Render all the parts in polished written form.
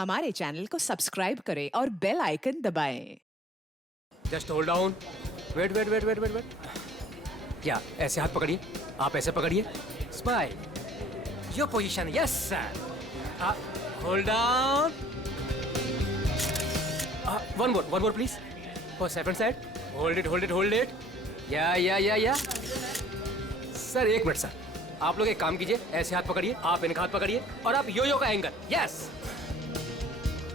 हमारे चैनल को सब्सक्राइब करें और बेल आइकन दबाएं। Just hold down. Wait wait wait wait wait wait. क्या ऐसे हाथ पकड़िए, आप ऐसे पकड़िए, smile, your position, yes sir. Hold down. One more please, for second side. Hold it hold it hold it. या सर एक मिनट सर, आप लोग एक काम कीजिए, ऐसे हाथ पकड़िए, आप इनका हाथ पकड़िए और आप यो का angle, yes.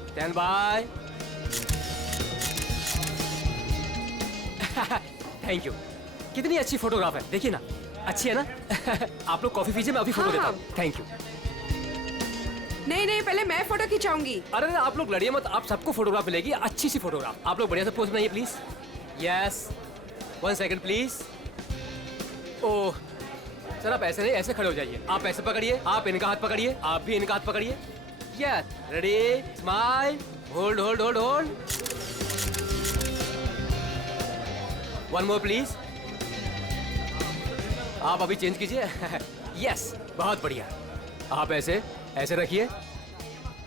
Stand by. Thank you. कितनी अच्छी फोटोग्राफ है, देखिए ना, अच्छी है ना? आप लोग कॉफी पीजिए, मैं अभी फोटो देता हूँ। Thank you. नहीं, पहले मैं फोटो खिंचाऊंगी। अरे आप लोग लड़िए मत, आप सबको फोटोग्राफ मिलेगी, अच्छी सी फोटोग्राफ। आप लोग बढ़िया से पोज बनाइए please. Yes, 1 second please. Oh sir, आप ऐसे नहीं, ऐसे खड़े हो जाइए। आप ऐसे पकड़िए, आप इनका हाथ पकड़िए, आप भी इनका हाथ पकड़िए। Yes, ready, smile, hold hold hold hold. One more please. आप अभी चेंज कीजिए। यस, बहुत बढ़िया। आप ऐसे ऐसे रखिए,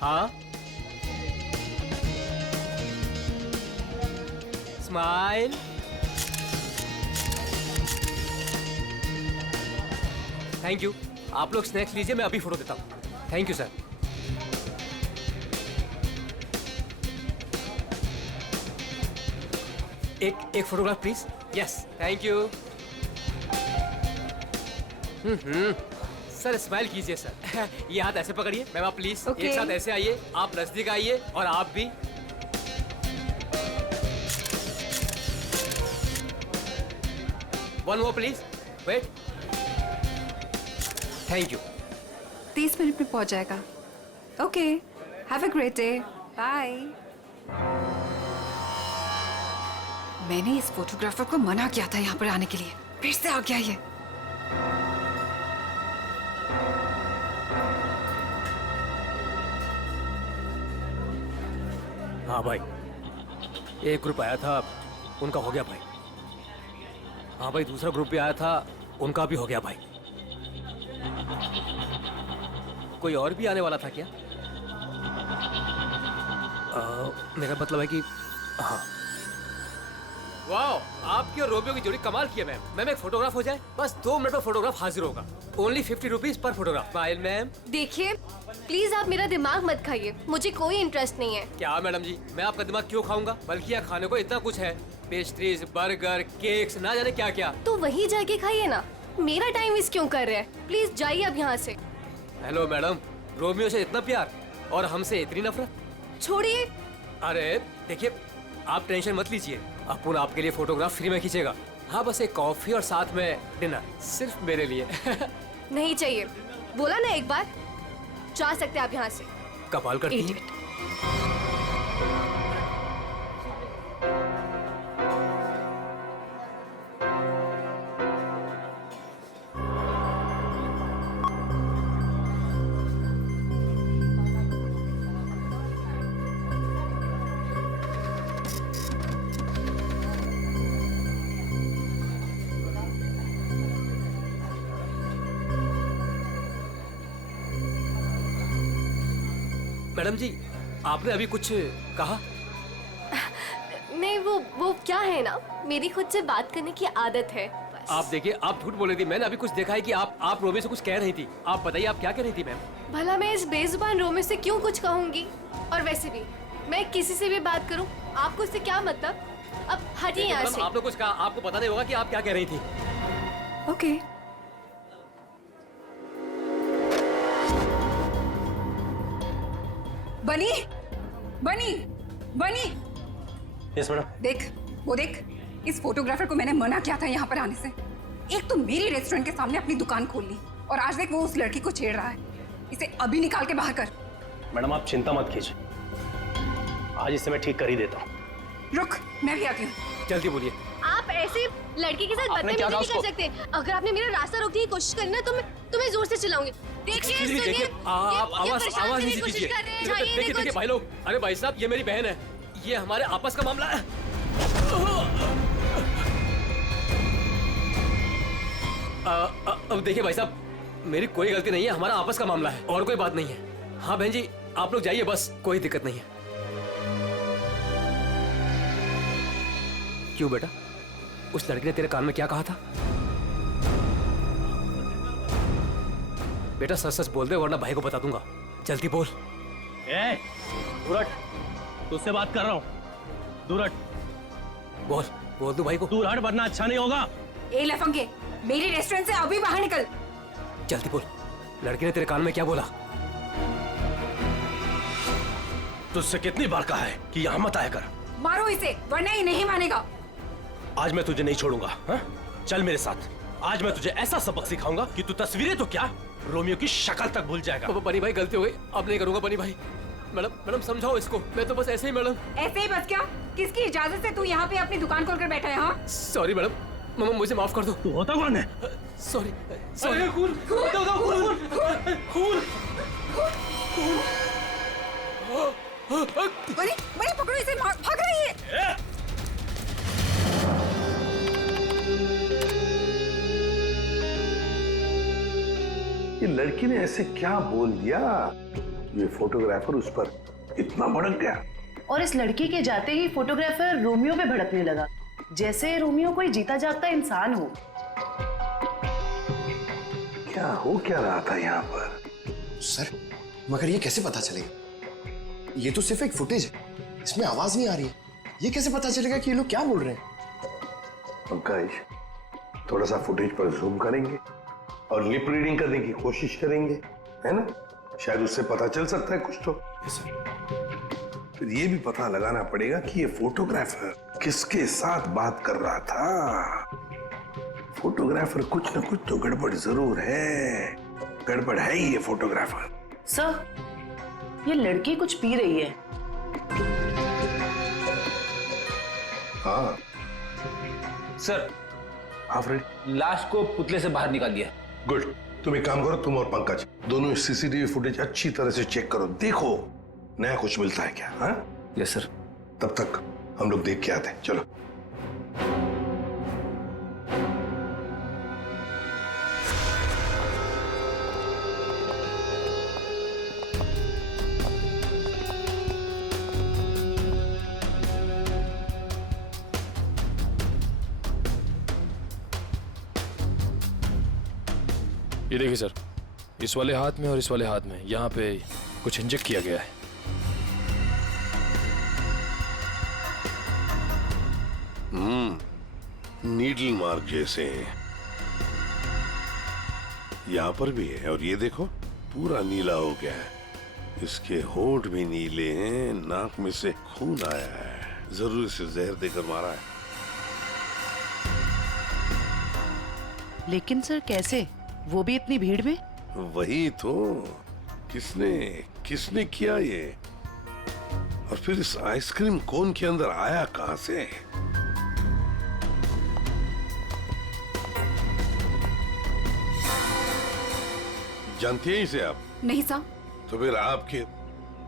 हाँ, स्माइल। Thank you. आप लोग स्नैक्स लीजिए, मैं अभी फोटो देता हूँ। Thank you sir. एक photograph please. Yes, thank you. Sir smile कीजिए सर। ये हाथ ऐसे पकड़िए, मैम आप प्लीज एक साथ ऐसे आइए, आप नजदीक आइए और आप भी। One more please, wait. Thank you. 30 minute में पहुंच जाएगा। Okay, have a great day, bye. मैंने इस फोटोग्राफर को मना किया था यहाँ पर आने के लिए, फिर से आ गया ये। हाँ भाई, एक ग्रुप आया था, उनका हो गया भाई। हाँ भाई, दूसरा ग्रुप भी आया था, उनका भी हो गया भाई। कोई और भी आने वाला था क्या? मेरा मतलब है कि हाँ। वाओ, आपकी और रोमियो की जोड़ी कमाल की है मैम। मैम एक फोटोग्राफ हो जाए, बस 2 मिनट में फोटोग्राफ हाजिर होगा। Only 50 rupees per photograph. Smile ma'am. देखिए प्लीज आप मेरा दिमाग मत खाइए, मुझे कोई इंटरेस्ट नहीं है। क्या मैडम जी, मैं आपका दिमाग क्यों खाऊंगा? बल्कि यहाँ खाने को इतना कुछ है, पेस्ट्रीज, बर्गर, केक्स, ना जाने क्या क्या। तो वहीं जाके खाइए ना, मेरा टाइम वेस्ट क्यों कर रहे हैं? प्लीज जाइए अब यहाँ से। हेलो मैडम, रोमियो से इतना प्यार और हमसे इतनी नफरत? छोड़िए। अरे देखिए, आप टेंशन मत लीजिए, अपुन आपके लिए फोटोग्राफ फ्री में खींचेगा। हाँ, बस एक कॉफी और साथ में डिनर, सिर्फ मेरे लिए। नहीं चाहिए, बोला ना एक बार। जा सकते आप यहाँ से। कमाल करती है। मैडम जी, आपने अभी कुछ कहा? नहीं, वो क्या है ना, मेरी खुद से बात करने की आदत है बस। आप देखिए, आप झूठ बोल रही थी। मैंने अभी कुछ देखा है कि आप रोमियो से कुछ कह रही थी। आप बताइए, आप क्या कह रही थी मैम? भला मैं इस बेजुबान रोमियो से क्यों कुछ कहूंगी? और वैसे भी मैं किसी से भी बात करूं, आपको इससे क्या मतलब? अब हटिए यहाँ से। आपने कुछ कहा, आपको पता नहीं होगा कि आप क्या कह रही थी। ओके। बनी बनी बनी। Yes madam. देख, वो देख, इस फोटोग्राफर को मैंने मना किया था यहाँ पर आने से। एक तो मेरी रेस्टोरेंट के सामने अपनी दुकान खोल ली, और आज देख वो उस लड़की को छेड़ रहा है। इसे अभी निकाल के बाहर कर। मैडम आप चिंता मत कीजिए, आज इसे मैं ठीक कर ही देता हूँ। रुक, मैं भी आती हूँ। जल्दी बोलिए। आप ऐसे लड़के के साथ बदतमीजी नहीं कर सकते। अगर आपने मेरा रास्ता रोकने की कोशिश करी ना, तो मैं तुम्हें जोर से चिल्लाऊंगी। देखिए, देखिए, आप आवाज नीचे कीजिए। देखिए भाई लोग, अरे भाई साहब, ये मेरी बहन है, ये हमारे आपस का मामला है। अब देखिए भाई साहब, मेरी कोई गलती नहीं है, हमारा आपस का मामला है और कोई बात नहीं है। हाँ बहन जी, आप लोग जाइए बस, कोई दिक्कत नहीं है। क्यों बेटा, उस लड़की ने तेरे कान में क्या कहा था? बेटा सच सच बोल दे वरना भाई को बता दूंगा। जल्दी बोल। दूर हट, तुझसे बात कर रहा हूँ। दूर हट। बोल बोल दो भाई को। दूर हट वरना अच्छा नहीं होगा। ए लफंगे, मेरी रेस्टोरेंट से अभी बाहर निकल। जल्दी बोल, लड़की ने तेरे कान में क्या बोला? तुझसे कितनी बार कहा है कि यहाँ मत आया कर। मारो इसे वरना ये नहीं मानेगा। आज मैं तुझे नहीं छोड़ूंगा। हा? चल मेरे साथ। आज मैं तुझे ऐसा सबक सिखाऊंगा कि तू तस्वीरें तो क्या, रोमियो की शक्ल तक भूल जाएगा। बनी भाई गलती हो गई, अब नहीं करूंगा। बनी भाई, मैडम समझाओ इसको। मैं तो बस ऐसे ही मैडम। ऐसे ही बस क्या? किसकी इजाजत से तू यहाँ पे अपनी दुकान खोलकर बैठा है? हाँ सॉरी मैडम, मम्मा मुझे माफ कर दो। तू होता कौन है? Sorry sorry. खून खून। बनी बनी पकड़ो इसे, भाग रही है। ये लड़की ने ऐसे क्या बोल दिया, ये फोटोग्राफर उस पर इतना भड़क गया। और इस लड़की के जाते ही फोटोग्राफर रोमियो पे भड़कने लगा, जैसे रोमियो कोई जीता जागता इंसान हो। क्या हो क्या रहा था यहाँ पर? सर, मगर ये कैसे पता चलेगा? ये तो सिर्फ एक फुटेज है, इसमें आवाज नहीं आ रही है। ये कैसे पता चलेगा कि ये लोग क्या बोल रहे हैं? पंकज, थोड़ा सा फुटेज पर जूम करेंगे और लिप रीडिंग करने की कोशिश करेंगे, है ना? शायद उससे पता चल सकता है कुछ तो। फिर ये भी पता लगाना पड़ेगा कि ये फोटोग्राफर किसके साथ बात कर रहा था। फोटोग्राफर कुछ न कुछ तो गड़बड़ जरूर है। गड़बड़ है ही ये फोटोग्राफर। सर, ये लड़की कुछ पी रही है। हाँ सर, फ्रेंड, लाश को पुतले से बाहर निकाल दिया। गुड। तुम एक काम करो, तुम और पंकज दोनों सीसीटीवी फुटेज अच्छी तरह से चेक करो, देखो नया कुछ मिलता है क्या। हाँ यस सर। तब तक हम लोग देख के आते हैं। चलो। ये देखिए सर, इस वाले हाथ में और इस वाले हाथ में यहाँ पे कुछ इंजेक्ट किया गया है। नीडल मार्क जैसे हैं। यहाँ पर भी है और ये देखो पूरा नीला हो गया है। इसके होंठ भी नीले हैं, नाक में से खून आया है। जरूर इसे जहर देकर मारा है। लेकिन सर कैसे, वो भी इतनी भीड़ में? वही तो, किसने किसने किया ये? और फिर इस आइसक्रीम कोन के अंदर आया कहां से? जानती हैं इसे आप? नहीं सर। तो फिर आपके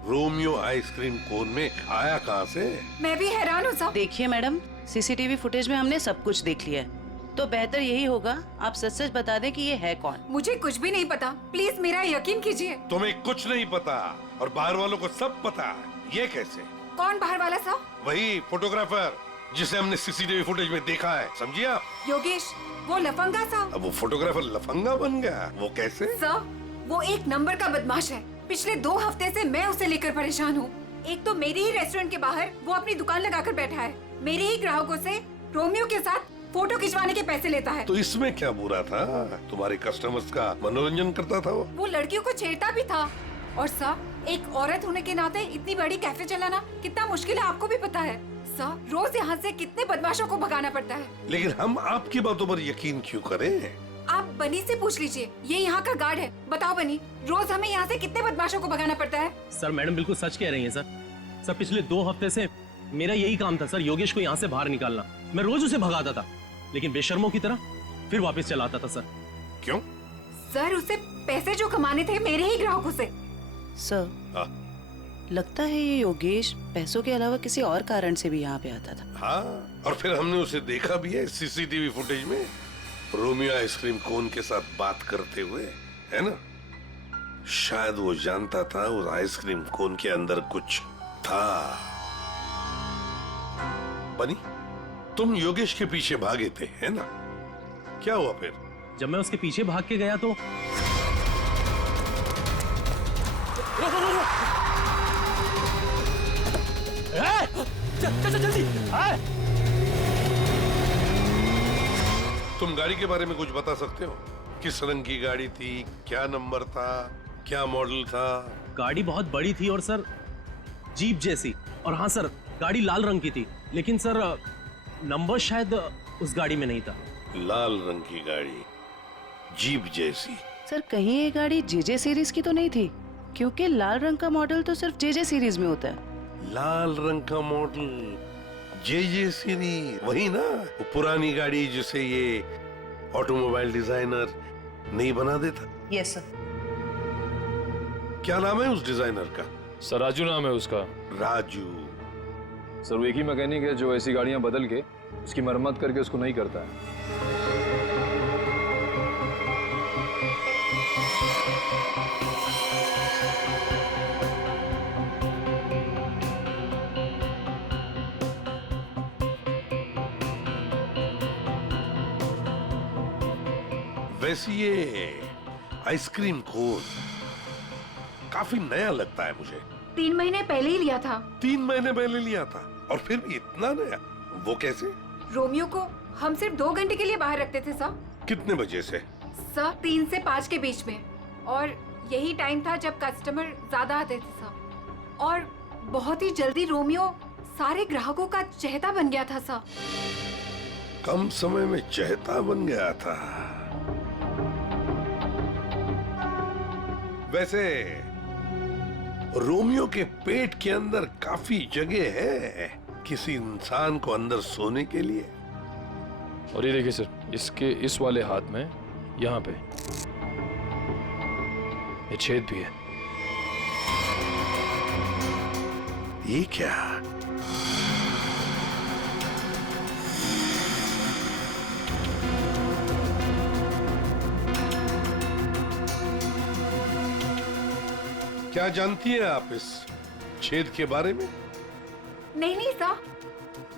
रोमियो आइसक्रीम कोन में आया कहां से? मैं भी हैरान हूँ सर। देखिए मैडम, सीसीटीवी फुटेज में हमने सब कुछ देख लिया है, तो बेहतर यही होगा आप सच सच बता दें कि ये है कौन। मुझे कुछ भी नहीं पता, प्लीज मेरा यकीन कीजिए। तुम्हें कुछ नहीं पता और बाहर वालों को सब पता है। ये कैसे? कौन बाहर वाला सर? वही फोटोग्राफर जिसे हमने सीसीटीवी फुटेज में देखा है, समझिए आप? योगेश, वो लफंगा सर। अब वो फोटोग्राफर लफंगा बन गया, वो कैसे? सर, वो एक नंबर का बदमाश है। पिछले 2 हफ्ते से मैं उसे लेकर परेशान हूँ। एक तो मेरे ही रेस्टोरेंट के बाहर वो अपनी दुकान लगाकर बैठा है, मेरे ही ग्राहकों से रोमियो के साथ फोटो खिंचवाने के पैसे लेता है। तो इसमें क्या बुरा था? तुम्हारे कस्टमर्स का मनोरंजन करता था वो लड़कियों को छेड़ता भी था। और सर, एक औरत होने के नाते इतनी बड़ी कैफे चलाना कितना मुश्किल है, आपको भी पता है। सर, रोज यहाँ से कितने बदमाशों को भगाना पड़ता है। लेकिन हम आपकी बातों पर यकीन क्यों करें? आप बनी से पूछ लीजिए, ये यहाँ का गार्ड है। बताओ बनी, रोज हमें यहाँ से कितने बदमाशों को भगाना पड़ता है? सर, मैडम बिल्कुल सच कह रही हैं सर। सर, पिछले 2 हफ्ते से मेरा यही काम था सर, योगेश को यहाँ से बाहर निकालना। मैं रोज उसे भगाता था, लेकिन बेशर्मों की तरह फिर वापस चलाता था सर। क्यों? सर, उसे पैसे जो कमाने थे मेरे ही ग्राहकों से। सर, लगता है ये योगेश पैसों के अलावा किसी और कारण से भी यहाँ पे आता था। हाँ, और फिर हमने उसे देखा भी है सीसीटीवी फुटेज में, रोमियो आइसक्रीम कोन के साथ बात करते हुए, है ना? शायद वो जानता था उस आइसक्रीम कोन के अंदर कुछ था। बनी, तुम योगेश के पीछे भागे थे, है ना? क्या हुआ फिर? जब मैं उसके पीछे भाग के गया तो चल जल्दी। तुम गाड़ी के बारे में कुछ बता सकते हो? किस रंग की गाड़ी थी, क्या नंबर था, क्या मॉडल था? गाड़ी बहुत बड़ी थी और सर जीप जैसी। और हाँ सर, गाड़ी लाल रंग की थी, लेकिन सर नंबर शायद उस गाड़ी में नहीं था। लाल रंग की गाड़ी, जीप जैसी। सर कहीं ये गाड़ी जेजे सीरीज की तो नहीं थी? क्योंकि लाल रंग का मॉडल तो सिर्फ जेजे सीरीज में होता है। लाल रंग का मॉडल, जे सीरीज, वही ना? वो पुरानी गाड़ी जिसे ये ऑटोमोबाइल डिजाइनर नहीं बना देता। Yes sir. क्या नाम है उस डिजाइनर का? सर राजू नाम है उसका। राजू। सर वो एक ही मैकेनिक है जो ऐसी गाड़ियां बदल के उसकी मरम्मत करके उसको नहीं करता है। वैसे ये आइसक्रीम कोन काफी नया लगता है मुझे। 3 महीने पहले ही लिया था। 3 महीने पहले लिया था और फिर भी इतना नया? वो कैसे? रोमियो को हम सिर्फ 2 घंटे के लिए बाहर रखते थे सर। कितने बजे से? सर 3 से 5 के बीच में, और यही टाइम था जब कस्टमर ज्यादा आते थे सर। और बहुत ही जल्दी रोमियो सारे ग्राहकों का चहेता बन गया था सर। कम समय में चहेता बन गया था। वैसे रोमियो के पेट के अंदर काफी जगह है किसी इंसान को अंदर सोने के लिए। और ये देखिए सर, इसके इस वाले हाथ में यहाँ पे ये छेद भी है। ये क्या? क्या जानती है आप इस छेद के बारे में? नहीं सर,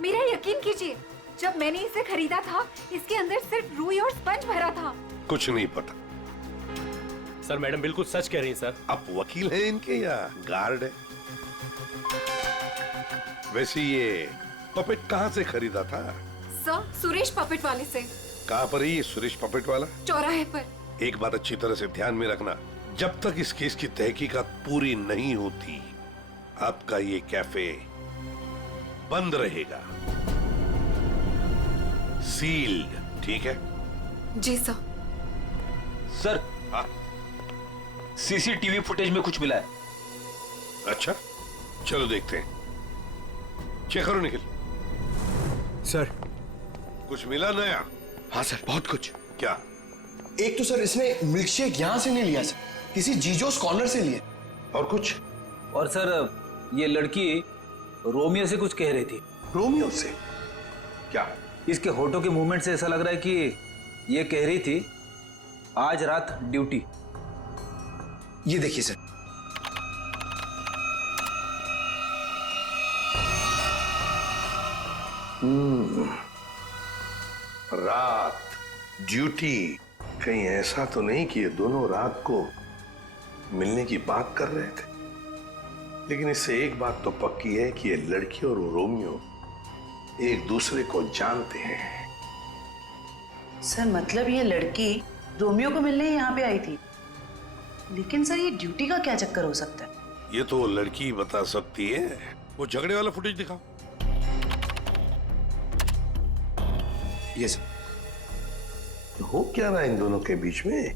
मेरा यकीन कीजिए, जब मैंने इसे खरीदा था इसके अंदर सिर्फ रुई और स्पंज भरा था। कुछ नहीं पता। सर मैडम बिल्कुल सच कह रही हैं सर। आप वकील हैं इनके या गार्ड है? वैसे ये पपेट कहाँ से खरीदा था? सर सुरेश पपेट वाले से। कहाँ पर है ये सुरेश पपेट वाला? चौराहे पर। एक बात अच्छी तरह से ध्यान में रखना, जब तक इस केस की तहकीकात पूरी नहीं होती आपका ये कैफे बंद रहेगा, सील्ड, ठीक है? जी सर। सर हाँ? सीसीटीवी फुटेज में कुछ मिला है। अच्छा, चलो देखते हैं। चेक करो निखिल। सर। कुछ मिला नया? हाँ सर, बहुत कुछ। क्या? एक तो सर इसने मिल्कशेक यहां से नहीं लिया सर, किसी जीजोस कॉर्नर से लिए। और कुछ? और सर ये लड़की रोमियो से कुछ कह रही थी। रोमियो से? क्या? इसके होठों के मूवमेंट से ऐसा लग रहा है कि ये कह रही थी आज रात ड्यूटी। ये देखिए सर। रात ड्यूटी, कहीं ऐसा तो नहीं कि ये दोनों रात को मिलने की बात कर रहे थे? लेकिन इससे एक बात तो पक्की है कि ये लड़की और रोमियो एक दूसरे को जानते हैं। सर मतलब ये लड़की रोमियो को मिलने यहाँ पे आई थी, लेकिन सर ये ड्यूटी का क्या चक्कर हो सकता है? ये तो वो लड़की ही बता सकती है। वो झगड़े वाला फुटेज दिखाओ। ये सर। तो हो क्या रहा है इन दोनों के बीच में?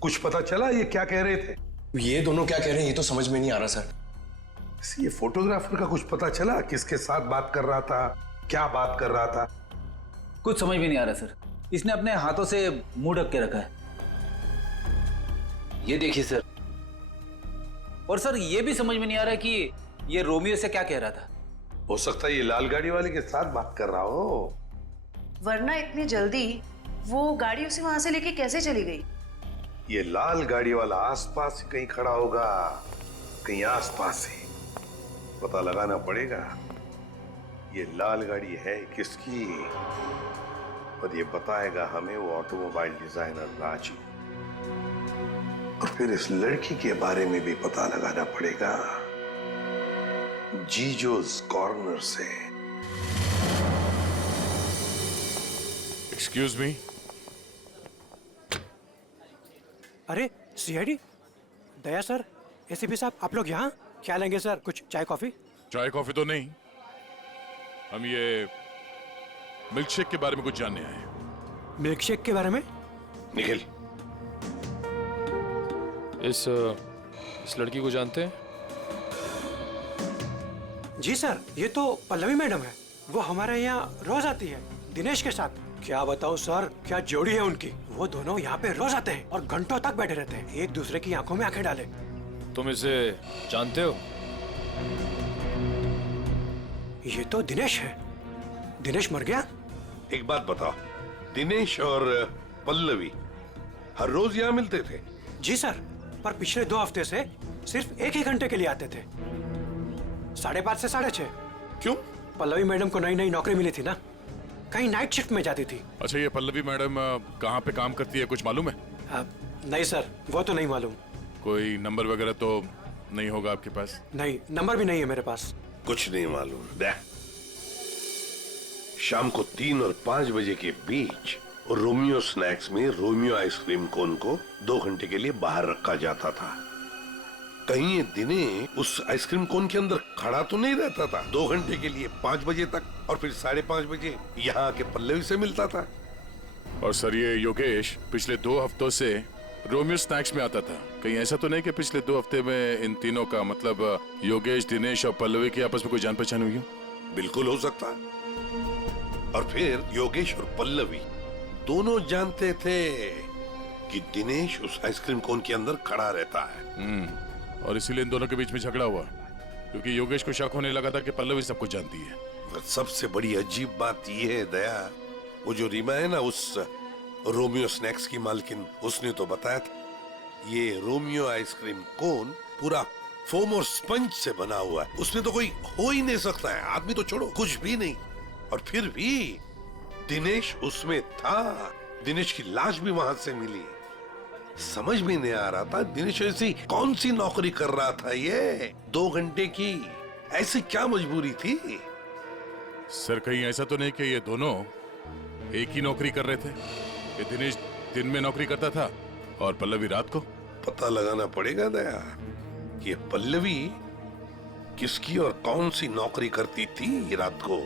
कुछ पता चला ये क्या कह रहे थे? ये दोनों क्या कह रहे हैं ये तो समझ में नहीं आ रहा सर। ये फोटोग्राफर का कुछ पता चला? किसके साथ बात कर रहा था, क्या बात कर रहा था? कुछ समझ में नहीं आ रहा सर। इसने अपने हाथों से मुंह ढक के रखा है। ये देखिए सर। और सर ये भी समझ में नहीं आ रहा कि ये रोमियो से क्या कह रहा था। हो सकता है ये लाल गाड़ी वाले के साथ बात कर रहा हो। वरना इतनी जल्दी वो गाड़ी उसे वहां से लेके कैसे चली गई? ये लाल गाड़ी वाला आसपास ही कहीं खड़ा होगा, कहीं आसपास ही। पता लगाना पड़ेगा ये लाल गाड़ी है किसकी, और ये बताएगा हमें वो ऑटोमोबाइल डिजाइनर राजू। और फिर इस लड़की के बारे में भी पता लगाना पड़ेगा जीजोस कॉर्नर से। Excuse me. अरे सीआईडी दया सर, एसीपी साहब, आप लोग यहाँ क्या लेंगे सर? कुछ चाय कॉफी? चाय कॉफी तो नहीं, हम ये मिल्क शेक के बारे में कुछ जानने आए हैं। मिल्क शेक के बारे में? निखिल, इस लड़की को जानते हैं? जी सर, ये तो पल्लवी मैडम है। वो हमारे यहाँ रोज आती है दिनेश के साथ। क्या बताऊँ सर, क्या जोड़ी है उनकी। वो दोनों यहाँ पे रोज आते हैं और घंटों तक बैठे रहते हैं, एक दूसरे की आंखों में आंखें डाले। तुम इसे जानते हो? ये तो दिनेश है। दिनेश मर गया? एक बात बताओ, दिनेश और पल्लवी हर रोज यहाँ मिलते थे? जी सर, पर पिछले 2 हफ्ते से सिर्फ 1 ही घंटे के लिए आते थे, 5:30 से 6:30। क्यों? पल्लवी मैडम को नई नई नौकरी मिली थी ना, कहीं नाइट शिफ्ट में जाती थी। अच्छा, ये पल्लवी मैडम कहाँ पे काम करती है, कुछ मालूम है? नहीं सर, वो तो नहीं मालूम। कोई नंबर वगैरह तो नहीं होगा आपके पास? नहीं, नंबर भी नहीं है मेरे पास। कुछ नहीं मालूम। देख, शाम को 3 और 5 बजे के बीच रोमियो स्नैक्स में रोमियो आइसक्रीम कोन को 2 घंटे के लिए बाहर रखा जाता था। कहीं ये दिने उस आइसक्रीम कोन के अंदर खड़ा तो नहीं रहता था 2 घंटे के लिए 5 बजे तक, और फिर 5:30 बजे यहाँ आके पल्लवी से मिलता था। और सर, ये योगेश पिछले 2 हफ्तों से रोमियो स्नैक्स में आता था। कहीं ऐसा तो नहीं कि पिछले 2 हफ्ते में इन तीनों का, मतलब योगेश, दिनेश और पल्लवी की आपस में कोई जान पहचान हुई हो? बिल्कुल हो सकता है। और फिर योगेश और पल्लवी दोनों जानते थे कि दिनेश उस आइसक्रीम कोन के अंदर खड़ा रहता है। और इसीलिए इन दोनों के बीच में झगड़ा हुआ, क्योंकि योगेश को शक होने लगा था कि पल्लवी सब कुछ जानती है। और सबसे बड़ी अजीब बात यह है दया, वो जो रीमा है ना, उस रोमियो स्नैक्स की मालकिन, उसने तो बताया था ये रोमियो आइसक्रीम कोन पूरा फोम और स्पंज से बना हुआ है, उसमें तो कोई हो ही नहीं सकता है, आदमी तो छोड़ो, कुछ भी नहीं। और फिर भी दिनेश उसमें था, दिनेश की लाश भी वहां से मिली। समझ में नहीं आ रहा था दिनेश ऐसी कौन सी नौकरी कर रहा था, ये 2 घंटे की ऐसी क्या मजबूरी थी? सर, कहीं ऐसा तो नहीं कि ये दोनों एक ही नौकरी कर रहे थे? ये दिनेश दिन में नौकरी करता था और पल्लवी रात को? पता लगाना पड़ेगा दया कि पल्लवी किसकी और कौन सी नौकरी करती थी रात को।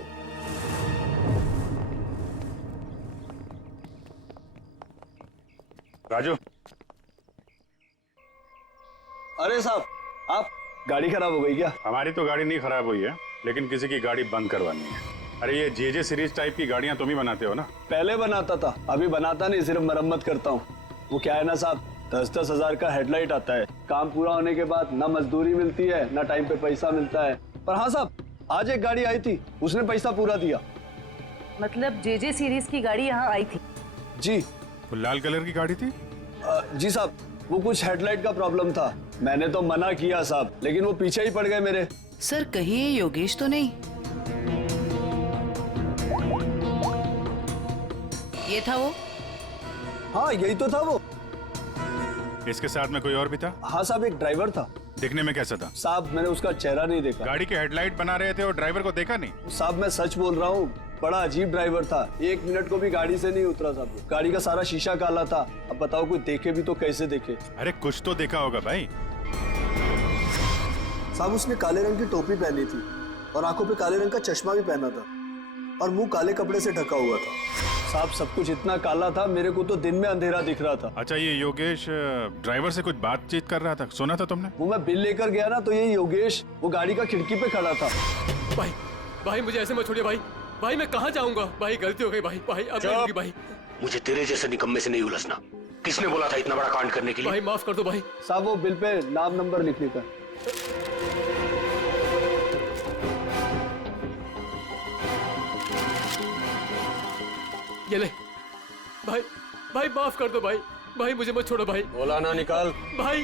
राजू। अरे साहब, आप गाड़ी खराब हो गई क्या? हमारी तो गाड़ी नहीं खराब हुई है, लेकिन किसी की गाड़ी बंद करवानी है। अरे ये जेजे सीरीज टाइप की गाड़ियां तुम ही बनाते हो ना? पहले बनाता था, अभी बनाता नहीं, सिर्फ मरम्मत करता हूँ। वो क्या है ना साहब, 10-10 हजार का हेडलाइट आता है, काम पूरा होने के बाद ना मजदूरी मिलती है ना टाइम पे पैसा मिलता है। पर हाँ साहब, आज एक गाड़ी आई थी, उसने पैसा पूरा दिया। मतलब जेजे सीरीज की गाड़ी यहाँ आई थी? जी। वो लाल कलर की गाड़ी थी? जी साहब, वो कुछ हेडलाइट का प्रॉब्लम था, मैंने तो मना किया साहब, लेकिन वो पीछे ही पड़ गए मेरे। सर, कहीं ये योगेश तो नहीं? ये था वो? हाँ, यही तो था वो। इसके साथ में कोई और भी था? हाँ साहब, एक ड्राइवर था। दिखने में कैसा था? साहब, मैंने उसका चेहरा नहीं देखा। गाड़ी के हेडलाइट बना रहे थे और ड्राइवर को देखा नहीं? साहब, मैं सच बोल रहा हूँ, बड़ा अजीब ड्राइवर था, 1 मिनट को भी गाड़ी से नहीं उतरा साहब। गाड़ी का सारा शीशा काला था। अब बताओ, कोई देखे भी तो कैसे देखे? अरे कुछ तो देखा होगा भाई। साहब, उसने काले रंग की टोपी पहनी थी और आंखों पे काले रंग का चश्मा भी पहना था और मुंह काले कपड़े से ढका हुआ था। साहब, सब कुछ इतना काला था, मेरे को तो दिन में अंधेरा दिख रहा था। अच्छा, ये योगेश ड्राइवर से कुछ बातचीत कर रहा था, सुना था तुमने? वो मैं बिल लेकर गया ना, तो ये योगेश वो गाड़ी का खिड़की पे खड़ा था। भाई मुझे ऐसे मत छोड़िए भाई मैं कहाँ जाऊंगा? भाई गलती हो गई भाई अब नहीं होगी भाई। मुझे तेरे जैसे निकम्मे से नहीं उलझना। किसने बोला था इतना बड़ा कांड करने के लिए? भाई माफ कर दो भाई। साहब, वो बिल पे नाम नंबर लिखने का। ये ले भाई माफ कर दो भाई। भाई मुझे मत छोड़ो भाई। बोला ना निकाल भाई।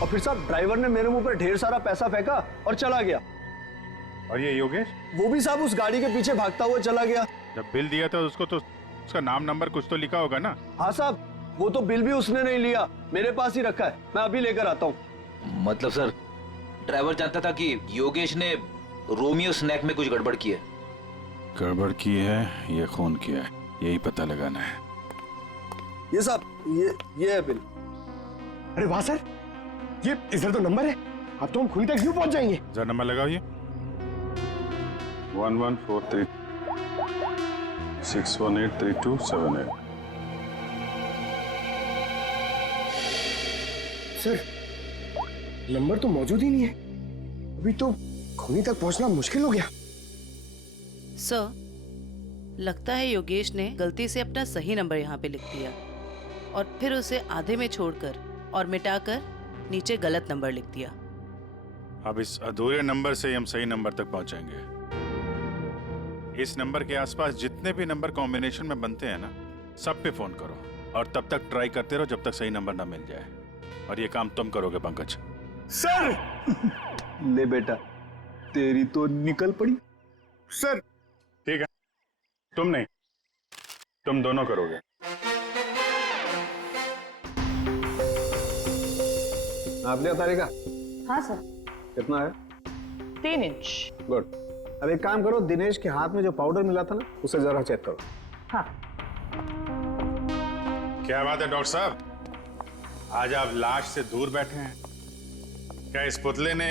और फिर साहब ड्राइवर ने मेरे मुंह पर ढेर सारा पैसा फेंका और चला गया। और ये योगेश? वो भी साहब उस गाड़ी के पीछे भागता हुआ चला गया। जब बिल दिया था उसको तो उसका नाम नंबर कुछ तो लिखा होगा ना? हाँ साहब, वो तो बिल भी उसने नहीं लिया, मेरे पास ही रखा है, मैं अभी लेकर आता हूँ। मतलब सर, ड्राइवर जानता था कि योगेश ने रोमियो स्नैक में कुछ गड़बड़ की है। गड़बड़ की है या खून किया है, यही पता लगाना है। ये साहब, ये है बिल। अरे वाह सर, ये इधर तो नंबर है, अब तो हम खूनी तक यूं पहुंच जाएंगे। जरा नंबर लगाओ ये 1143 6183278। सर नंबर तो मौजूद ही नहीं है, अभी तो खूनी तक पहुंचना मुश्किल हो गया। सर, लगता है योगेश ने गलती से अपना सही नंबर यहाँ पे लिख दिया और फिर उसे आधे में छोड़कर और मिटाकर नीचे गलत नंबर लिख दिया। अब इस अधूरे नंबर से हम सही नंबर तक पहुंचेंगे। इस नंबर के आसपास जितने भी नंबर कॉम्बिनेशन में बनते हैं ना, सब पे फोन करो और तब तक ट्राई करते रहो जब तक सही नंबर ना मिल जाए। और ये काम तुम करोगे पंकज। सर ले बेटा, तेरी तो निकल पड़ी। सर ठीक है, तुम नहीं, तुम दोनों करोगे। आप लिया तारिका? हाँ सर। कितना है? 3 इंच। गुड। अब एक काम करो, दिनेश के हाथ में जो पाउडर मिला था ना, उसे जरा चेक करो। हाँ। क्या बात है डॉक्टर साहब, आज आप लाश से दूर बैठे हैं। क्या इस पुतले ने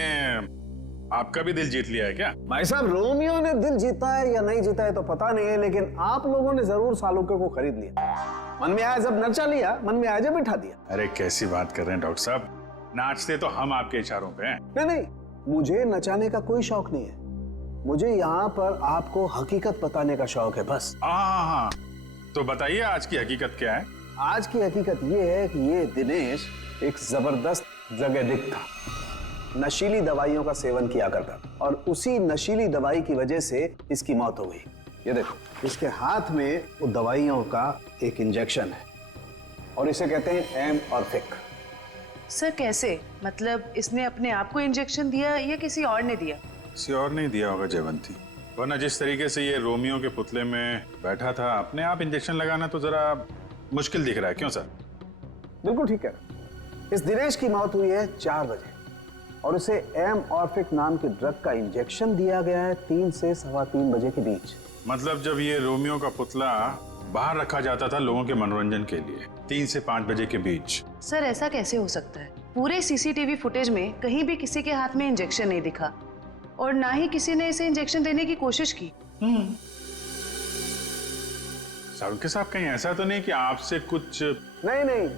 आपका भी दिल जीत लिया है क्या? भाई साहब, रोमियो ने दिल जीता है या नहीं जीता है तो पता नहीं है, लेकिन आप लोगों ने जरूर सालुके को खरीद लिया। मन में आया जब नचा लिया, मन में आया जब बिठा दिया। अरे कैसी बात कर रहे हैं डॉक्टर साहब, नाचते तो हम आपके इशारों पे हैं। नहीं, मुझे नचाने का कोई शौक नहीं है, मुझे यहाँ पर आपको हकीकत बताने का शौक है बस। हाँ, तो बताइए आज की हकीकत क्या है? आज की हकीकत ये है कि ये दिनेश एक जबरदस्त ड्रग एडिक्ट था, नशीली दवाइयों का सेवन किया करता और उसी नशीली दवाई की वजह से इसकी मौत हो गई। ये देखो, इसके हाथ में वो दवाइयों का एक इंजेक्शन है और इसे कहते हैं एमऑर्फिक। सर कैसे? मतलब इसने अपने आप को इंजेक्शन दिया या किसी और ने दिया? किसी और नहीं दिया होगा जयवंती, वरना जिस तरीके से ये रोमियो के पुतले में बैठा था, अपने आप इंजेक्शन लगाना तो जरा मुश्किल दिख रहा है। क्यों सर? बिल्कुल ठीक है। इस दिनेश की मौत हुई है 4 बजे और उसे एमऑर्फिक नाम के ड्रग का इंजेक्शन दिया गया है 3 से 3:15 बजे के बीच। मतलब जब ये रोमियो का पुतला बाहर रखा जाता था लोगों के मनोरंजन के लिए, 3 से 5 बजे के बीच। सर ऐसा कैसे हो सकता है? पूरे सीसीटीवी फुटेज में कहीं भी किसी के हाथ में इंजेक्शन नहीं दिखा और ना ही किसी ने इसे इंजेक्शन देने की कोशिश की। सारुके साहब, कहीं ऐसा तो नहीं कि आपसे कुछ? नहीं,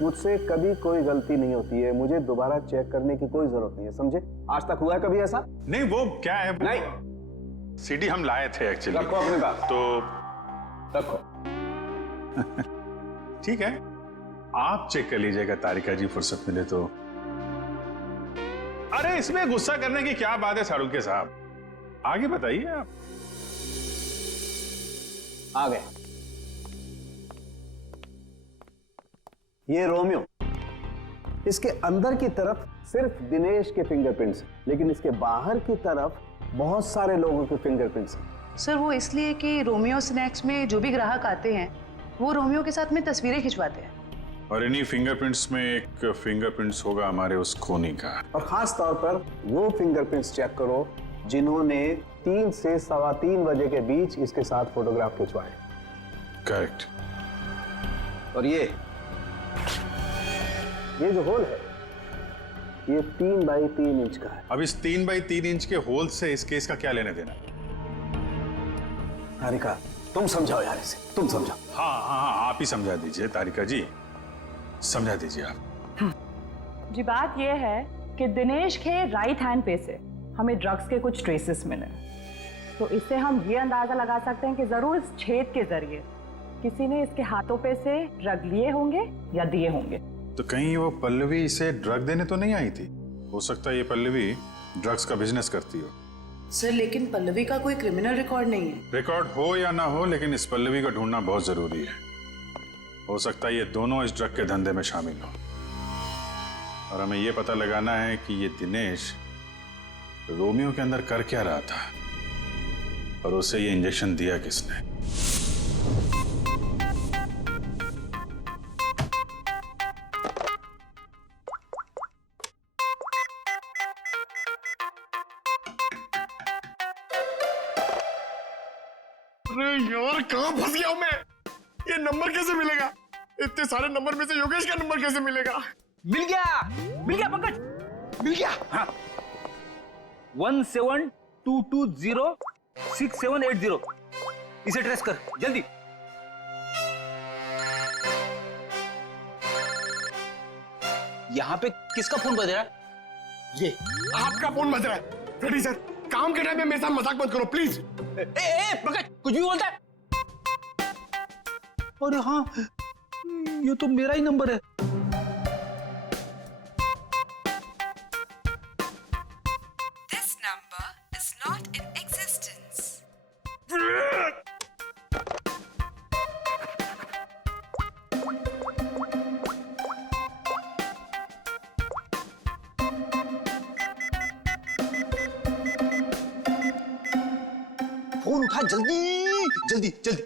मुझसे कभी कोई गलती नहीं होती है, मुझे दोबारा चेक करने की कोई जरूरत नहीं है, समझे? आज तक हुआ है कभी ऐसा? नहीं, वो क्या है? नहीं, सीडी हम लाए थे एक्चुअली। रखो अपने पास। तो रखो। ठीक है, आप चेक कर लीजिएगा तारिका जी, फुर्सत मिले तो। अरे इसमें गुस्सा करने की क्या बात है सारुके साहब, आगे बताइए आप। आ गए। ये रोमियो, इसके अंदर की तरफ सिर्फ दिनेश के फिंगरप्रिंट्स, लेकिन इसके बाहर की तरफ बहुत सारे लोगों के फिंगरप्रिंट्स हैं। सर वो इसलिए कि रोमियो स्नैक्स में जो भी ग्राहक आते हैं वो रोमियो के साथ में तस्वीरें खिंचवाते हैं और इन्हीं फिंगरप्रिंट्स में एक फिंगरप्रिंट्स होगा हमारे उस खूनी का। और खास तौर पर वो फिंगरप्रिंट्स चेक करो जिन्होंने 3 से 3:15 बजे के बीच इसके साथ फोटोग्राफ खिंचवाए। करेक्ट। और ये जो होल है ये 3 बाई 3 इंच का है। अब इस 3 बाई 3 इंच के होल से इस केस का क्या लेने देना? तारिका तुम समझाओ यार इसे, तुम समझाओ। हाँ, आप ही समझा दीजिए तारिका जी, समझा दीजिए आप। जी बात यह है कि दिनेश के राइट हैंड पे से हमें ड्रग्स के कुछ ट्रेसेस मिले, तो इससे हम ये अंदाजा लगा सकते हैं कि जरूर इस छेद के जरिए किसी ने इसके हाथों पे से ड्रग लिए होंगे या दिए होंगे। तो कहीं वो पल्लवी इसे ड्रग देने तो नहीं आई थी? हो सकता है ये पल्लवी ड्रग्स का बिजनेस करती हो। सर लेकिन पल्लवी का कोई क्रिमिनल रिकॉर्ड नहीं है। रिकॉर्ड हो या ना हो, लेकिन इस पल्लवी को ढूंढना बहुत जरूरी है। हो सकता है ये दोनों इस ड्रग के धंधे में शामिल हो, और हमें ये पता लगाना है कि ये दिनेश रोमियो के अंदर कर क्या रहा था और उसे ये इंजेक्शन दिया किसने। अरे यार कहाँ फंस गया हूं मैं? ये नंबर कैसे मिलेगा? इतने सारे नंबर में से योगेश का नंबर कैसे मिलेगा? मिल गया पंकज, मिल गया। हाँ 17220670, इसे ट्रेस कर जल्दी। यहाँ पे किसका फोन बज रहा है? ये आपका फोन बज रहा है। रेडी सर, काम के टाइम में मेरे साथ मजाक मत करो प्लीज। पंकज कुछ भी बोलता है। अरे हाँ, ये तो मेरा ही नंबर है। This number is not in existence. Phone उठा जल्दी जल्दी जल्दी।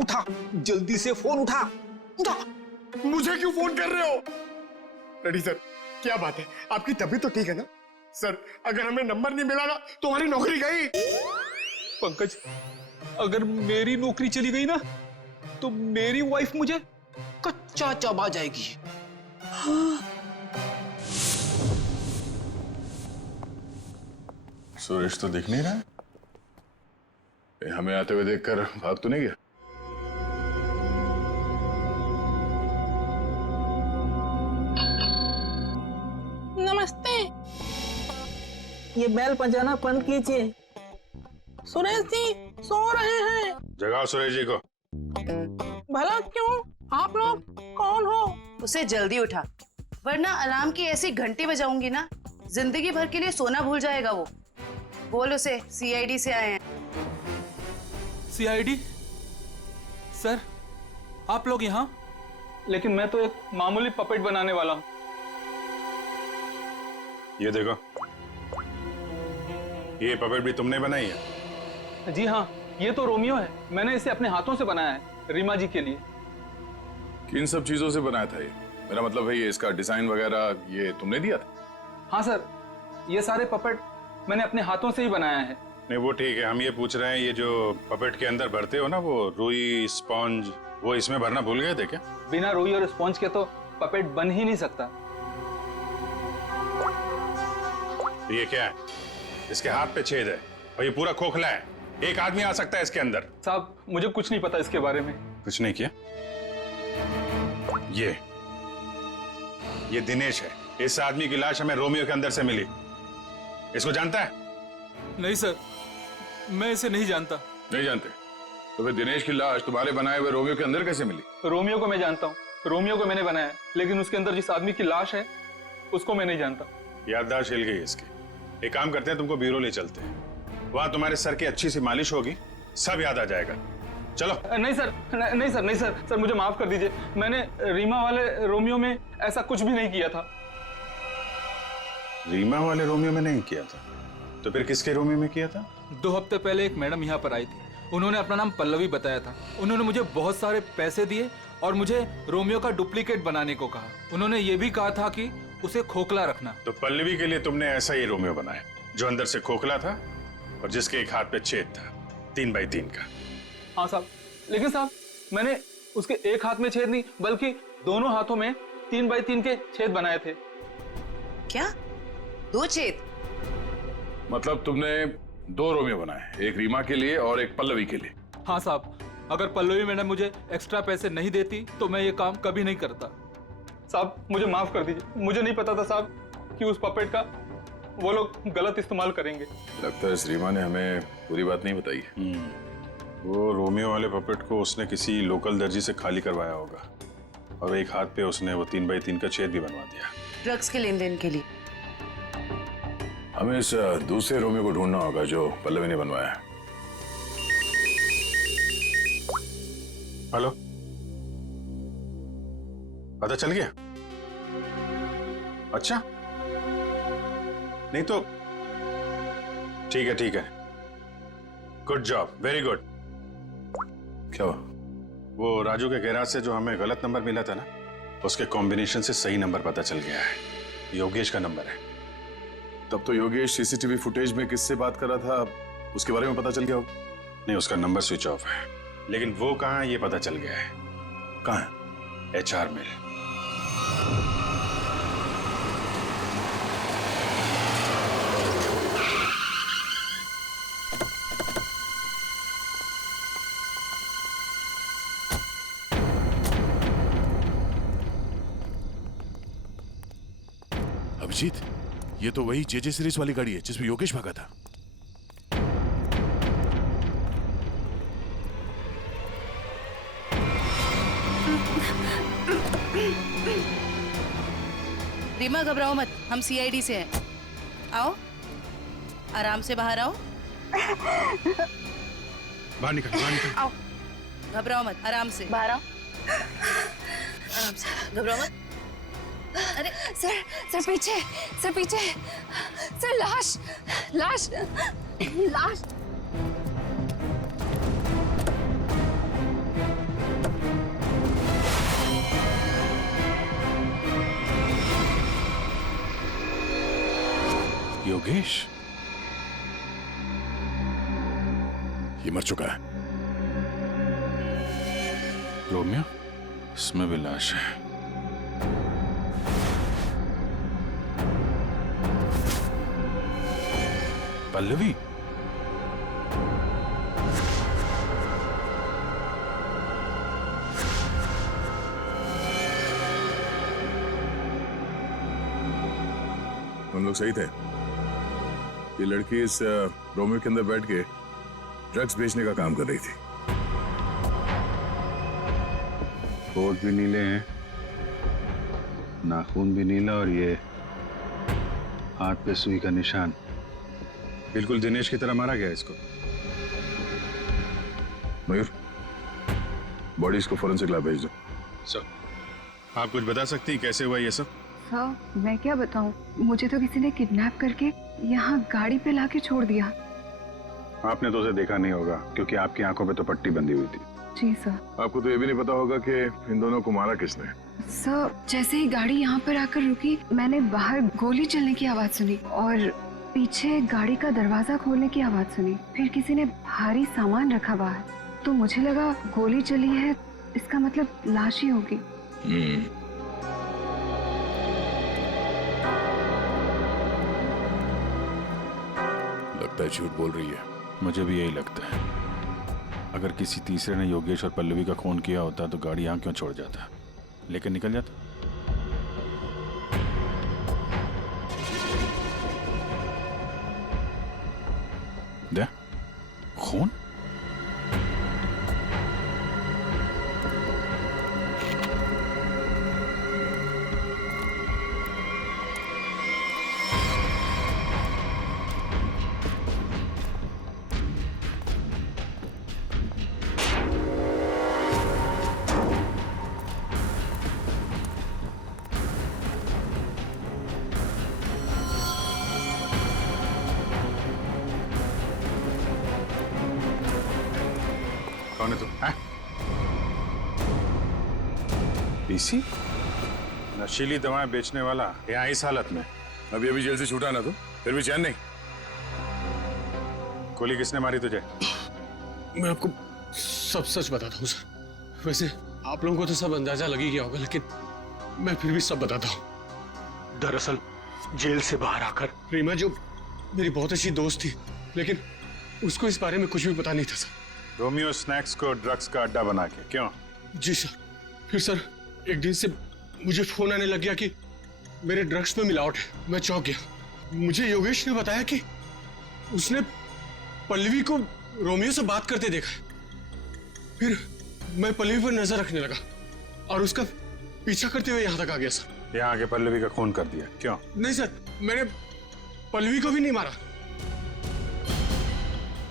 उठा जल्दी से, फोन उठा उठा। मुझे क्यों फोन कर रहे हो? रेडी सर, क्या बात है, आपकी तबीयत तो ठीक है ना? सर अगर हमें नंबर नहीं मिला ना तो हमारी नौकरी गई। पंकज अगर मेरी नौकरी चली गई ना तो मेरी वाइफ मुझे कच्चा चबा जाएगी। सुरेश तो दिख नहीं रहा है। हमें आते हुए देखकर भाग तो नहीं गया? नमस्ते, ये बेल बजाना बंद कीजिए। सुरेश जी सो रहे हैं। जगाओ सुरेश जी को। भला क्यों? आप लोग कौन हो? उसे जल्दी उठा, वरना अलार्म की ऐसी घंटी बजाऊंगी ना, जिंदगी भर के लिए सोना भूल जाएगा वो। बोल उसे सीआईडी से आए हैं। सीआईडी? सर आप लोग यहाँ? लेकिन मैं तो एक मामूली पपेट बनाने वाला हूँ। ये देखो, ये पपेट भी तुमने बनाई है? जी हाँ, ये तो रोमियो है। मैंने इसे अपने हाथों से बनाया है रीमा जी के लिए। किन सब चीजों से बनाया था ये? मेरा मतलब है ये इसका डिजाइन वगैरह ये तुमने दिया था? हाँ सर, ये सारे पपेट मैंने अपने हाथों से ही बनाया है। नहीं वो ठीक है, हम ये पूछ रहे हैं ये जो पपेट के अंदर भरते हो ना वो रुई स्पॉन्ज, वो इसमें भरना भूल गए थे क्या? बिना रुई और स्पॉन्ज के तो पपेट बन ही नहीं सकता। ये क्या है? इसके हाथ पे छेद है और ये पूरा खोखला है, एक आदमी आ सकता है इसके अंदर। साहब मुझे कुछ नहीं पता इसके बारे में। कुछ नहीं किया? ये दिनेश है। इस आदमी की लाश हमें रोमियो के अंदर से मिली। इसको जानता है? नहीं सर, मैं इसे नहीं जानता। नहीं जानते? तो फिर दिनेश की लाश तुम्हारे बनाए हुए रोमियो के अंदर कैसे मिली? रोमियो को मैं जानता हूँ, रोमियो को मैंने बनाया, लेकिन उसके अंदर जिस आदमी की लाश है उसको मैं नहीं जानता। याददाश्त हिल गई इसकी। एक काम करते हैं, तुमको ब्यूरो ले चलते हैं, वहां तुम्हारे सर की अच्छी सी मालिश होगी, सब याद आ जाएगा। चलो। नहीं सर, नहीं सर, नहीं सर, सर मुझे माफ कर दीजिए। मैंने रीमा वाले रोमियो में ऐसा कुछ भी नहीं किया था। रीमा वाले रोमियो में नहीं किया था? तो फिर किसके रोमियो में किया था? 2 हफ्ते पहले एक मैडम यहाँ पर आई थी। उन्होंने अपना नाम पल्लवी बताया था। उन्होंने मुझे बहुत सारे पैसे दिए और मुझे रोमियो का डुप्लीकेट बनाने को कहा। उन्होंने ये भी कहा था कि उसे खोखला रखना। तो पल्लवी के लिए तुमने ऐसा ही रोमियो बनाया जो अंदर से खोखला था और जिसके एक हाथ पे छेद था 3 बाई 3 का। हाँ साहब, लेकिन साहब मैंने उसके एक हाथ में छेद नहीं बल्कि दोनों हाथों में 3 बाई 3 के छेद बनाए थे। क्या? 2 छेद? मतलब तुमने 2 रोमियो बनाए, एक रीमा के लिए और एक पल्लवी के लिए? हाँ साहब, अगर पल्लवी मैडम मुझे एक्स्ट्रा पैसे नहीं देती तो मैं ये काम कभी नहीं करता। साहब मुझे माफ कर दीजिए, मुझे नहीं पता था साहब कि उस पपेट का वो लोग गलत इस्तेमाल करेंगे। लगता है इस रीमा ने हमें पूरी बात नहीं बताई है। वो रोमियो वाले पपेट को उसने किसी लोकल दर्जी से खाली करवाया होगा और एक हाथ पे उसने वो 3 बाई 3 का छेद भी बनवा दिया। ड्रग्स के लेन देन के लिए। हमें इस दूसरे रोमियो को ढूंढना होगा जो पल्लवी ने बनवाया है। हेलो, पता चल गया? अच्छा, नहीं तो ठीक है। Good job, very good. क्या हुआ? वो राजू के गैराज से जो हमें गलत नंबर मिला था ना, उसके कॉम्बिनेशन से सही नंबर पता चल गया है। योगेश का नंबर है। तब तो योगेश सीसीटीवी फुटेज में किससे बात कर रहा था उसके बारे में पता चल गया होगा? नहीं, उसका नंबर स्विच ऑफ है, लेकिन वो कहाँ है ये पता चल गया है। कहाँ है? HR में। अभिजीत, ये तो वही JJ सीरीज वाली गाड़ी है जिसमें योगेश भागा था। रीमा घबराओ मत, हम CID से हैं। आओ, आराम से बाहर आओ। बाहर निकल। आओ, घबराओ मत, आराम से बाहर आओ। आराम से, घबराओ मत। अरे सर पीछे, सर लाश। योगेश ये मर चुका है। रोमियो, इसमें भी लाश है। पल्लवी, हम लोग सही थे। ये लड़की इस रोमियो के अंदर बैठ के ड्रग्स बेचने का काम कर रही थी। होठ भी नीले हैं, नाखून भी नीला, और ये हाथ पे सुई का निशान। बिल्कुल दिनेश की तरह मारा गया इसको। मयूर, बॉडी इसको फोरेंसिक लैब भेज दो। सर, आप कुछ बता सकती हैं कैसे हुआ ये सब? हाँ, मैं क्या बताऊं, मुझे तो किसी ने किडनैप करके यहाँ गाड़ी पे लाके छोड़ दिया। आपने तो उसे देखा नहीं होगा क्योंकि आपकी आंखों पे तो पट्टी बंधी हुई थी। जी सर। आपको तो ये भी नहीं पता होगा कि इन दोनों को मारा किसने। सर, जैसे ही गाड़ी यहाँ पर आकर रुकी, मैंने बाहर गोली चलने की आवाज सुनी और पीछे गाड़ी का दरवाजा खोलने की आवाज सुनी। फिर किसी ने भारी सामान रखा बाहर, तो मुझे लगा गोली चली है, इसका मतलब लाश ही होगी। लगता है झूठ बोल रही है। मुझे भी यही लगता है। अगर किसी तीसरे ने योगेश और पल्लवी का खून किया होता तो गाड़ी यहाँ क्यों छोड़ जाता, लेकिन निकल जाता। दे, खून? कौन है तू? पीसी? नशीली दवाएं बेचने वाला यहाँ इस हालत में? अभी अभी जेल से छूटा ना तो फिर भी चैन नहीं। गोली किसने मारी तुझे? मैं आपको सब सच बताता हूँ सर। वैसे आप लोगों को तो सब अंदाजा लग ही गया होगा, लेकिन मैं फिर भी सब बताता हूँ। दरअसल जेल से बाहर आकर रीमा जो मेरी बहुत अच्छी दोस्त थी, लेकिन उसको इस बारे में कुछ भी पता नहीं था सर। रोमियो स्नैक्स को ड्रग्स का अड्डा बना के? क्यों? जी सर। फिर सर एक दिन से मुझे फोन आने लग गया कि मेरे ड्रग्स में मिलावट है। मैं चौंक गया। मुझे योगेश ने बताया कि उसने पल्लवी को रोमियो से बात करते देखा है। फिर मैं पल्लवी पर नजर रखने लगा और उसका पीछा करते हुए यहाँ तक आ गया सर। यहाँ आके पल्लवी का खून कर दिया? क्यों? नहीं सर, मैंने पल्लवी को भी नहीं मारा,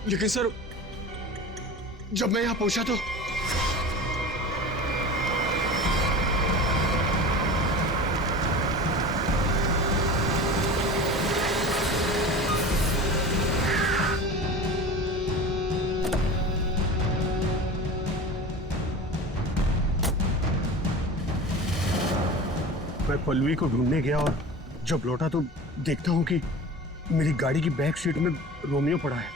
लेकिन सर जब मैं यहाँ पहुंचा तो मैं पल्लवी को ढूंढने गया और जब लौटा तो देखता हूँ कि मेरी गाड़ी की बैक सीट में रोमियो पड़ा है।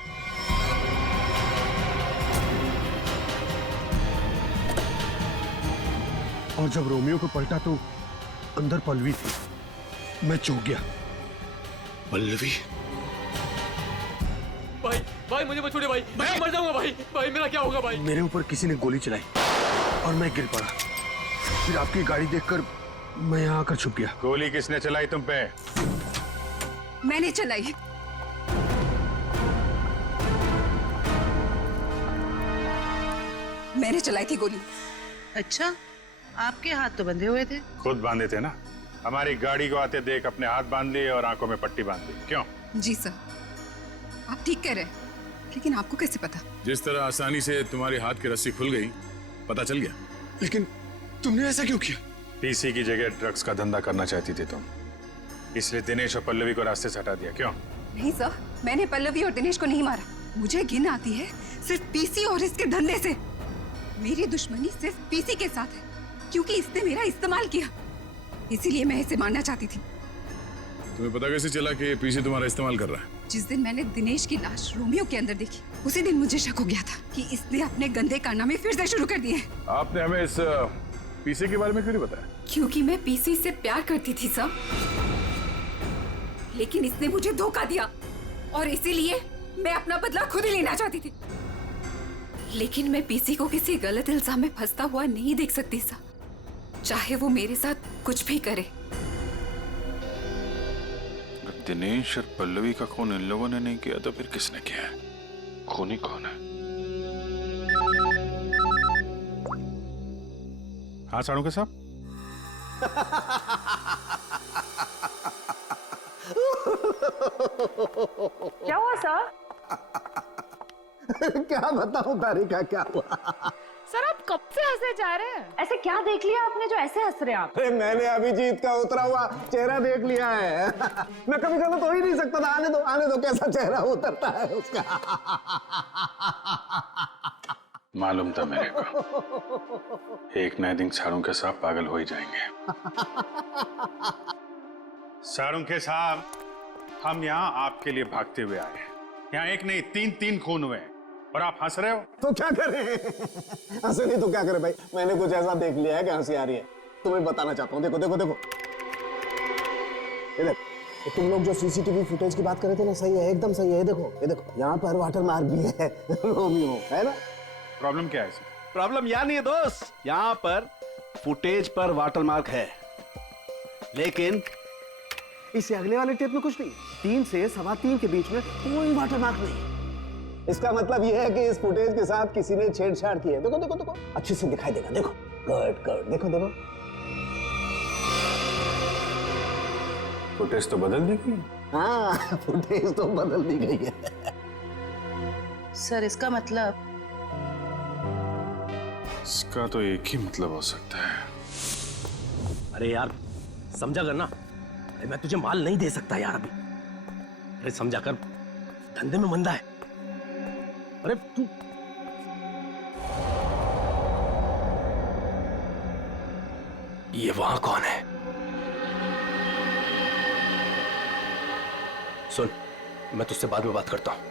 और जब रोमियो को पलटा तो अंदर पल्लवी थी। मैं चौंक गया। पल्लवी? भाई भाई मुझे मत छोड़िए भाई, मैं मर जाऊंगा भाई। भाई मेरा क्या होगा भाई? मेरे ऊपर किसी ने गोली चलाई और मैं गिर पड़ा। फिर आपकी गाड़ी देखकर मैं यहाँ आकर छुप गया। गोली किसने चलाई तुम पे? मैंने चलाई। मैंने चलाई थी गोली। अच्छा, आपके हाथ तो बंधे हुए थे। खुद बांधे थे ना। हमारी गाड़ी को आते देख अपने हाथ बांध लिए और आंखों में पट्टी बांध ली। क्यों? जी सर, आप ठीक कह रहे हैं, लेकिन आपको कैसे पता? जिस तरह आसानी से तुम्हारे हाथ की रस्सी खुल गई, पता चल गया। लेकिन तुमने ऐसा क्यों किया? पीसी की जगह ड्रग्स का धंधा करना चाहती थी तुम, इसलिए दिनेश और पल्लवी को रास्ते से हटा दिया। क्यों? नहीं सर, मैंने पल्लवी और दिनेश को नहीं मारा। मुझे घिन आती है सिर्फ पीसी और इसके धंधे से। मेरी दुश्मनी सिर्फ पीसी के साथ है, क्योंकि इसने मेरा इस्तेमाल किया, इसीलिए मैं इसे मारना चाहती थी। तुम्हें पता कैसे चला कि पीसी तुम्हारा इस्तेमाल कर रहा है? जिस दिन मैंने दिनेश की लाश रोमियो के अंदर देखी, उसी दिन मुझे शक हो गया था कि इसने अपने गंदे कारनामे फिर से शुरू कर दिए। आपने हमें इस पीसी के बारे में क्यों नहीं बताया? क्योंकि मैं पीसी से प्यार करती थी सर, लेकिन इसने मुझे धोखा दिया और इसीलिए मैं अपना बदला खुद ही लेना चाहती थी। लेकिन मैं पीसी को किसी गलत इल्जाम में फंसता हुआ नहीं देख सकती सर, चाहे वो मेरे साथ कुछ भी करे। दिनेश और पल्लवी का खून इन लोगों ने नहीं किया तो फिर किसने किया है? खूनी कौन है? हाँ साड़ू साहब। क्या हुआ सर? क्या बताऊं तारिका, क्या हुआ? सर आप कब से हंसे जा रहे हैं? ऐसे क्या देख लिया आपने जो ऐसे हंस रहे हैं आप? अरे मैंने अभिजीत का उतरा हुआ चेहरा देख लिया है। मैं कभी गलत हो ही नहीं सकता था। आने दो कैसा चेहरा उतरता है उसका। मालूम था मेरे को, एक नए दिन साड़ू के साथ पागल हो ही जाएंगे। साड़ू के साथ हम यहाँ आपके लिए भागते हुए आए हैं। यहाँ एक नहीं तीन खून हुए हैं और आप हंस रहे हो। तो क्या करें? हंसे नहीं तो क्या करें भाई? मैंने कुछ ऐसा देख लिया है कि हंसी आ रही है। तुम्हें बताना चाहता हूँ। देखो देखो देखो, ये देखो, तुम लोग जो सीसीटीवी फुटेज की बात कर रहे थे ना, सही है, एकदम सही है। ये देखो यहाँ पर वाटर मार्क भी है रोमियो, है ना? प्रॉब्लम क्या है? प्रॉब्लम यहाँ नहीं है दोस्त, यहाँ पर फुटेज पर वाटर मार्क है, लेकिन इससे अगले वाले टेप में कुछ नहीं। 3 से 3:15 के बीच में कोई वाटर मार्क नहीं। इसका मतलब यह है कि इस फुटेज के साथ किसी ने छेड़छाड़ की है। देखो देखो देखो, अच्छे से दिखाई देगा। देखो कट देखो देखो, फुटेज तो बदल दी गई। हाँ, फुटेज तो बदल दी गई है। सर इसका मतलब? इसका तो एक ही मतलब हो सकता है। अरे यार समझा कर ना, मैं तुझे माल नहीं दे सकता यार अभी। अरे समझा कर, धंधे में मंदा है। अरे तू ये वहां कौन है? सुन, मैं तुझसे बाद में बात करता हूं।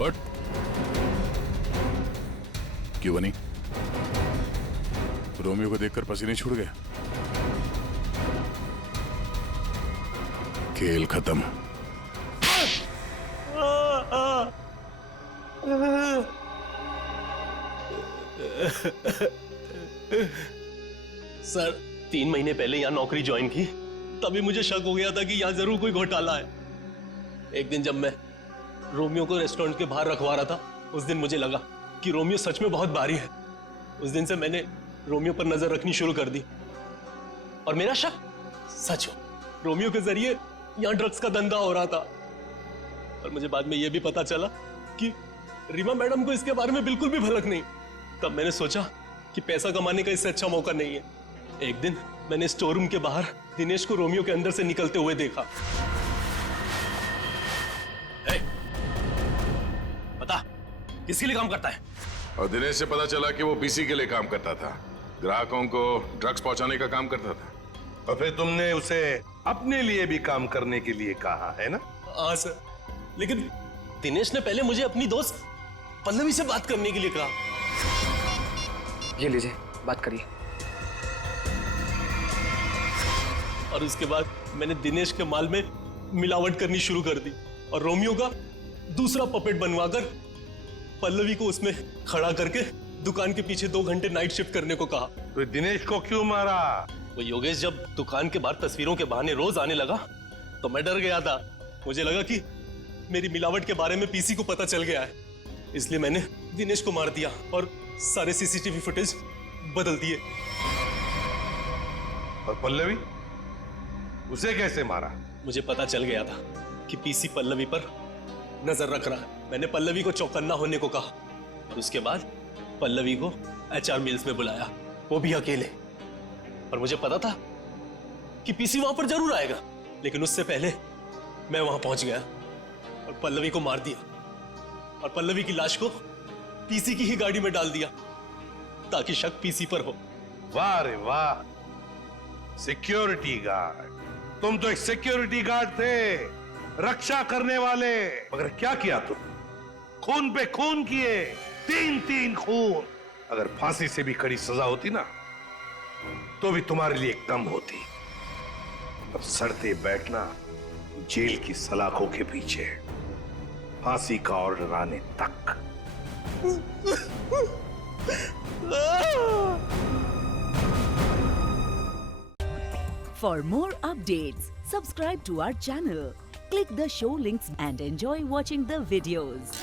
बट क्यों बनी? रोमियो को देखकर पसीने छूट गए। खेल खत्म। सर 3 महीने पहले यहाँ नौकरी ज्वाइन की, तभी मुझे शक हो गया था कि यहाँ जरूर कोई घोटाला है। एक दिन जब मैं रोमियो को रेस्टोरेंट के बाहर रखवा रहा था, उस दिन मुझे लगा कि रोमियो सच में बहुत भारी है। उस दिन से मैंने रोमियो पर नजर रखनी शुरू कर दी और मेरा शक सच हो। रोमियो के जरिए यहाँ ड्रग्स का धंधा हो रहा था। और मुझे बाद में यह भी पता चला कि रीमा मैडम को इसके बारे में बिल्कुल भी भनक नहीं। तब मैंने सोचा कि पैसा कमाने का इससे अच्छा मौका नहीं है। एक दिन मैंने स्टोर रूम के बाहर दिनेश को रोमियो के अंदर से निकलते हुए देखा। बता, किसके लिए काम करता है? और दिनेश से पता चला कि वो पीसी के लिए काम करता था, ग्राहकों को ड्रग्स पहुंचाने का काम करता था। और फिर तुमने उसे अपने लिए भी काम करने के लिए कहा है ना? हाँ सर, लेकिन दिनेश ने पहले मुझे अपनी दोस्त पल्लवी से बात करने के लिए कहा। ये लीजिए, बात करिए। और उसके बाद मैंने दिनेश के माल में मिलावट करनी शुरू कर दी और रोमियो का दूसरा पपेट बनवाकर पल्लवी को उसमें खड़ा करके दुकान के पीछे 2 घंटे नाइट शिफ्ट करने को कहा। तो दिनेश को क्यों मारा? वो योगेश जब दुकान के बाहर तस्वीरों के बहाने रोज आने लगा तो मैं डर गया था। मुझे लगा कि मेरी मिलावट के बारे में पीसी को पता चल गया है, इसलिए मैंने दिनेश को मार दिया और सारे सीसीटीवी फुटेज बदल दिए। और पल्लवी, उसे कैसे मारा? मुझे पता चल गया था कि पीसी पल्लवी पर नजर रख रहा है। मैंने पल्लवी को चौकन्ना होने को कहा और उसके बाद पल्लवी को एचआर मिल्स में बुलाया, वो भी अकेले। और मुझे पता था कि पीसी वहां पर जरूर आएगा, लेकिन उससे पहले मैं वहां पहुंच गया और पल्लवी को मार दिया और पल्लवी की लाश को पीसी की ही गाड़ी में डाल दिया ताकि शक पीसी पर हो। वाह रे वाह, सिक्योरिटी गार्ड! तुम तो एक सिक्योरिटी गार्ड थे, रक्षा करने वाले। मगर क्या किया तुम? खून पे खून किए, 3 खून। अगर फांसी से भी कड़ी सजा होती ना तो भी तुम्हारे लिए कम होती। अब सड़ते बैठना जेल की सलाखों के पीछे, फांसी का ऑर्डर आने तक। For more updates, subscribe to our channel, click the show links and enjoy watching the videos.